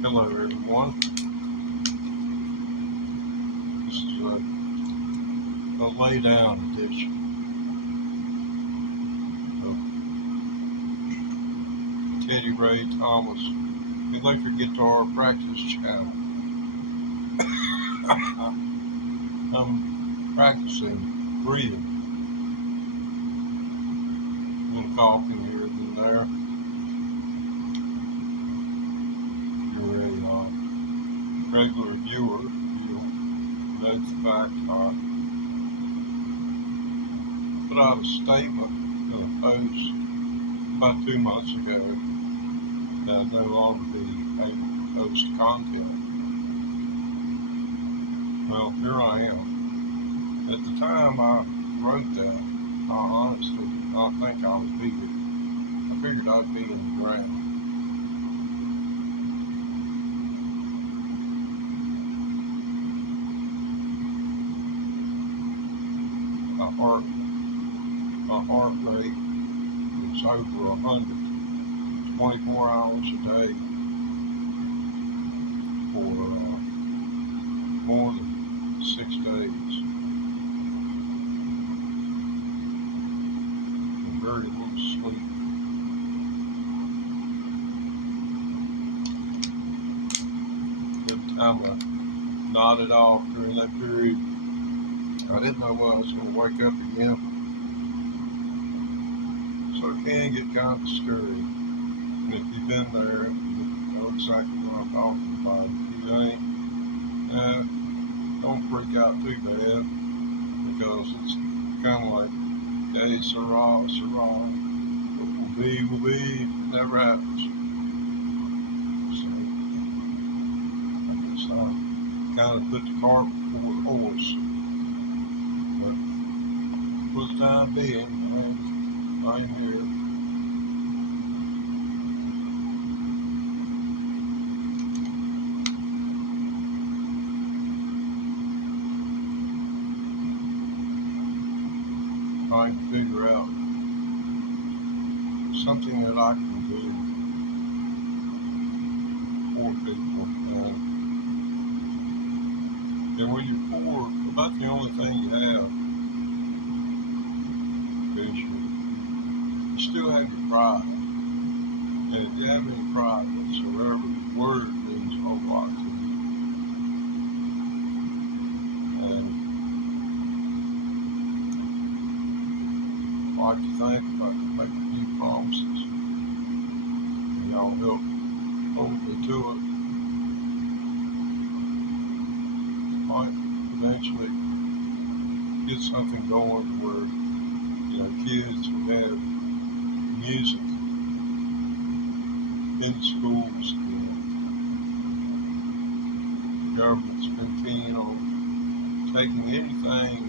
Hello everyone. This is a lay down edition of Teddy Ray Thomas Electric Guitar Practice Channel. I'm practicing breathing. A little coughing here and there. If you're a regular viewer, you'll know the fact I put out a statement in a post about 2 months ago that I'd no longer be able to post content. Well, here I am. At the time I wrote that, I honestly did not think I would be here. I figured I'd be in the ground. My heart rate is over 100, 24 hours a day for more than 6 days. And very little sleep. Every time I nodded off during that period, I didn't know when I was going to wake up again. So it can get kind of scary. And if you've been there, you know exactly what I'm talking about. If you ain't, don't freak out too bad, because it's kind of like, hey, Sarah, what will be, it never happens. So I guess I kind of put the cart before the horse. But for the time being, I'm here. Trying to figure out something that I can do for people. And when you're poor, about the only thing you have is you still have your pride. And if you have any pride whatsoever, the word means a whole lot to you. And I like to think if I could make a few promises and y'all help hold me to it, might eventually get something going where, kids would have music in schools again. The government's been keen on taking anything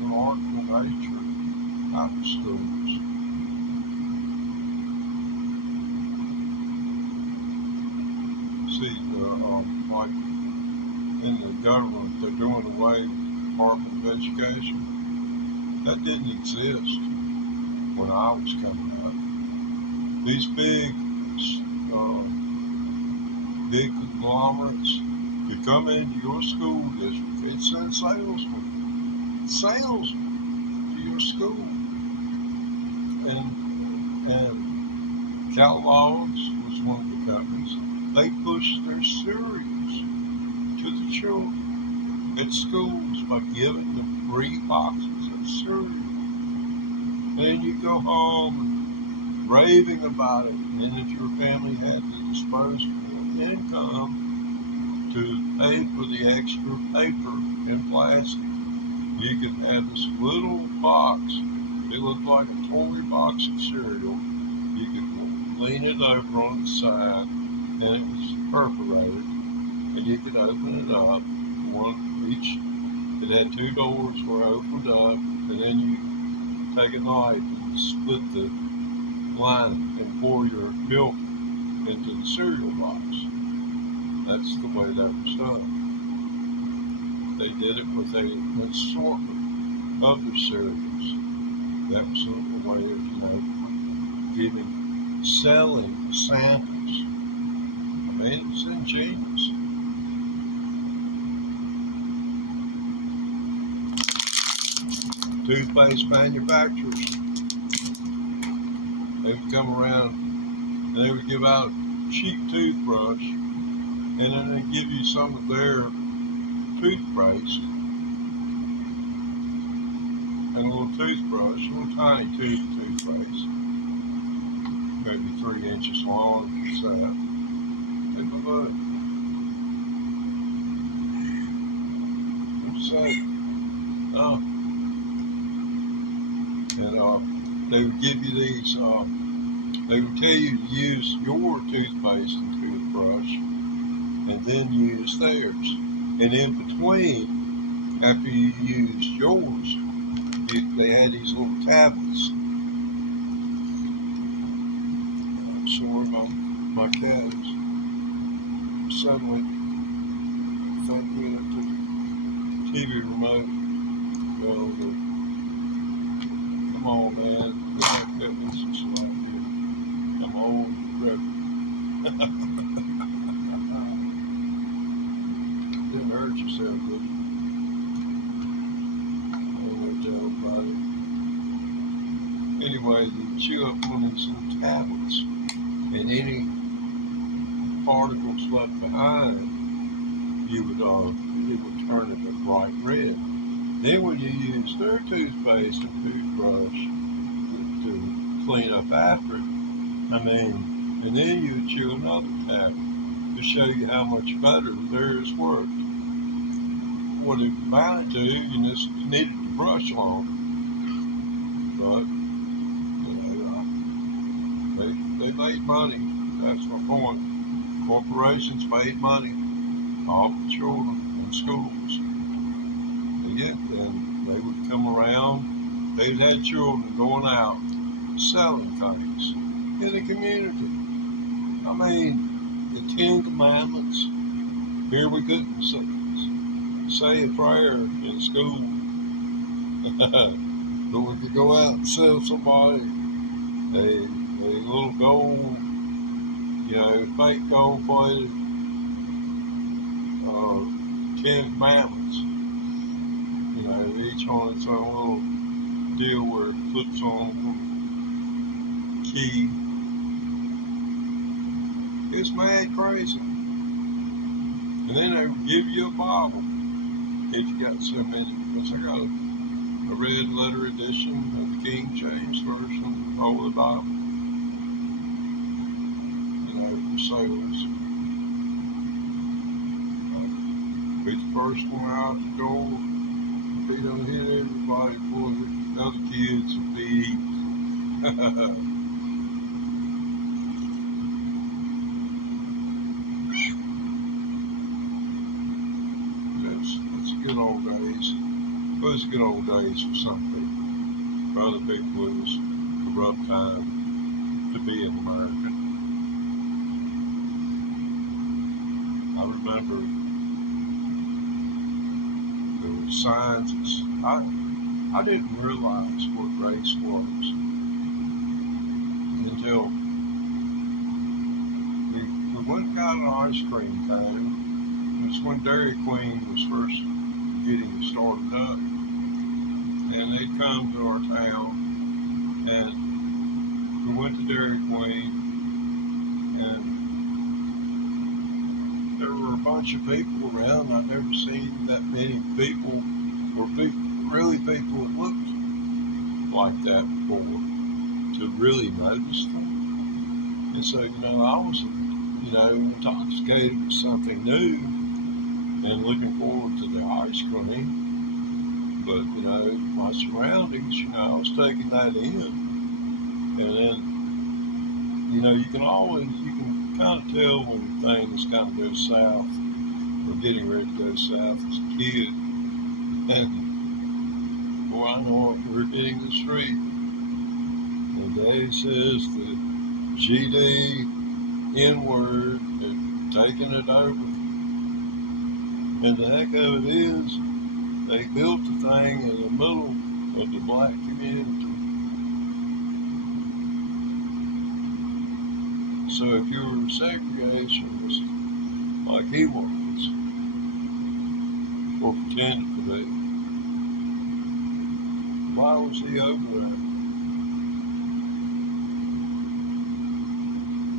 from art and nature out of schools. See, like in the government, they're doing away with the Department of Education. That didn't exist when I was coming up. These big conglomerates could come into your school district. They'd send salesmen to your school. And Kellogg's was one of the companies. They pushed their cereals to the children at schools by giving them free boxes of cereal. Then you go home and raving about it. And if your family had the disposable income to pay for the extra paper and plastic, you could have this little box. It looked like a toy box of cereal. You could lean it over on the side, and it was perforated, and you could open it up. One each. It had 2 doors were opened up, and then you take a knife and split the lining and pour your milk into the cereal box. That's the way that was done. They did it with an assortment of the cereals. That was a way of, selling samples. I mean, it's ingenious. Toothpaste manufacturers, they would come around and they would give out a cheap toothbrush, and then they'd give you some of their toothpaste and a little toothbrush, a little tiny toothpaste, maybe 3 inches long, if that. And look, what's that? Oh. And they would give you these, they would tell you to use your toothpaste and toothbrush and then use theirs. And in between, after you used yours, they had these little tablets. Sorry, my cat is suddenly thinking at the TV remote. Well, come on, man. Look at this is like here. I'm old and crippled. Didn't hurt yourself, did you? Tell everybody. Anyway, you chew up one of these little tablets, and any particles left behind, it would turn it a bright red. Then when you use their toothpaste and toothbrush to clean up after it, and then you would chew another tablet to show you how much better theirs worked. What it amounted to, you just needed to brush on. But they made money. That's my point. Corporations made money off the children in schools. And they would come around. They'd had children going out selling things in the community. The 10 Commandments. Here we couldn't say a prayer in school, but we could go out and sell somebody a little gold, fake gold-plated 10 Commandments. Each on its own little deal where it flips on the key. It's mad crazy. And then they would give you a Bible if you got so many. Because I got a red letter edition of the King James Version of the Holy Bible. For sailors. Be the first one out the door. If he don't hit everybody before the other kids will be eaten. That's good old days. It was good old days for some people. For other people, it was a rough time to be an American. I remember there were signs. I didn't realize what race was until we went and got an ice cream cone. It was when Dairy Queen was first getting started up. And they'd come to our town, and we went to Dairy Queen, and there were a bunch of people around. I've never seen that many people, or really people that looked like that before, to really notice them. And so, I was, intoxicated with something new and looking forward to the ice cream. But, my surroundings, I was taking that in. And then, you can kind of tell when things kind of go south, or getting ready to go south as a kid. And, boy, I know what we're hitting the street. And Dave says the GD N-word, they're taking it over. And the heck of it is, they built the thing in the middle of the black community. So if you were a segregationist, like he was, or pretended to be. Why was he over there?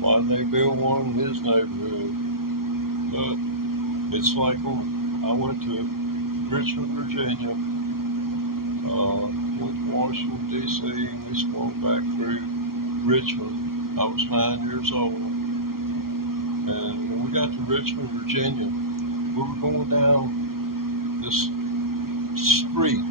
Why didn't they build one in his neighborhood? But it's like when I went to Richmond, Virginia, went to Washington, D.C., and we swung back through Richmond. I was 9 years old. And when we got to Richmond, Virginia, we were going down this street,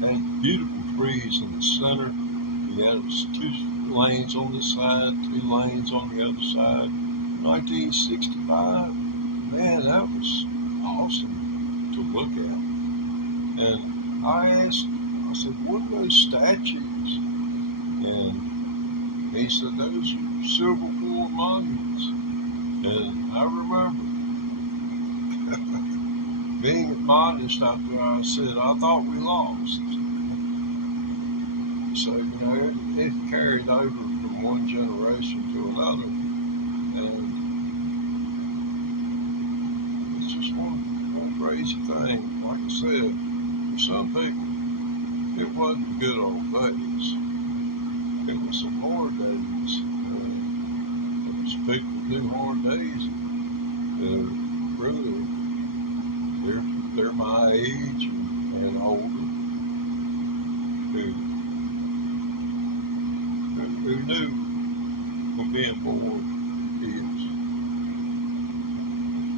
had beautiful trees in the center. We had 2 lanes on this side, 2 lanes on the other side. 1965, man, that was awesome to look at. And I said, what are those statues? And he said, those are Civil War monuments. And I remember being admonished after I said, I thought we lost. So, it carried over from one generation to another. And it's just one crazy thing. Like I said, for some people, it wasn't the good old days. It was some hard days. Those people do hard days. Really, they're my age and older, who knew what being born is.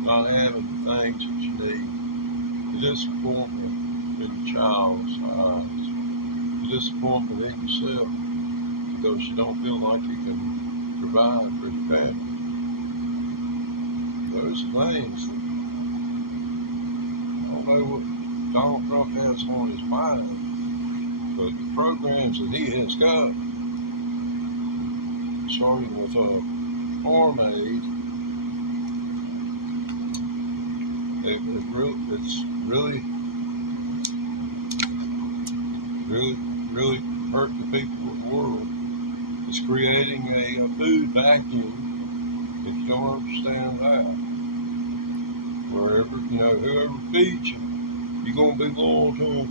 Not having the things that you need. The disappointment in the child's eyes. The disappointment in yourself because you don't feel like you can provide for your family. Those things that I don't know what Donald Trump has on his mind, but the programs that he has got, starting with Farm Aid, it's really hurt the people of the world. It's creating a food vacuum if you don't understand that. Wherever, whoever feeds you, you're going to be loyal to them.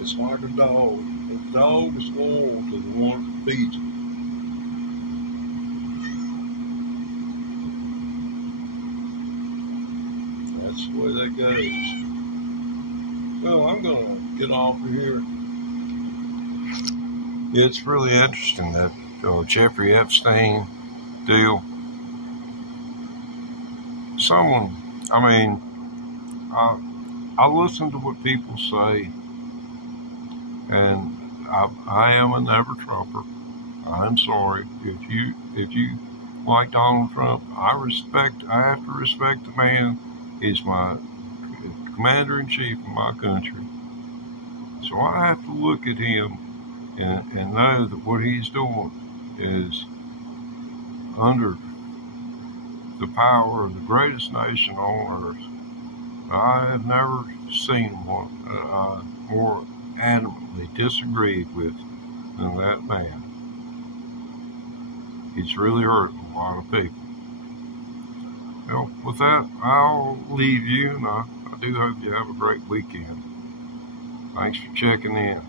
It's like a dog. The dog is loyal to the one that feeds him. That's the way that goes. Well, I'm going to get off of here. It's really interesting that Jeffrey Epstein deal. I listen to what people say, and I am a never Trumper. I'm sorry if you like Donald Trump. I have to respect the man. He's my commander-in-chief of my country. So I have to look at him and know that what he's doing is under the power of the greatest nation on earth. I have never seen one more adamantly disagreed with than that man. He's really hurting a lot of people. Well, with that, I'll leave you, and I do hope you have a great weekend. Thanks for checking in.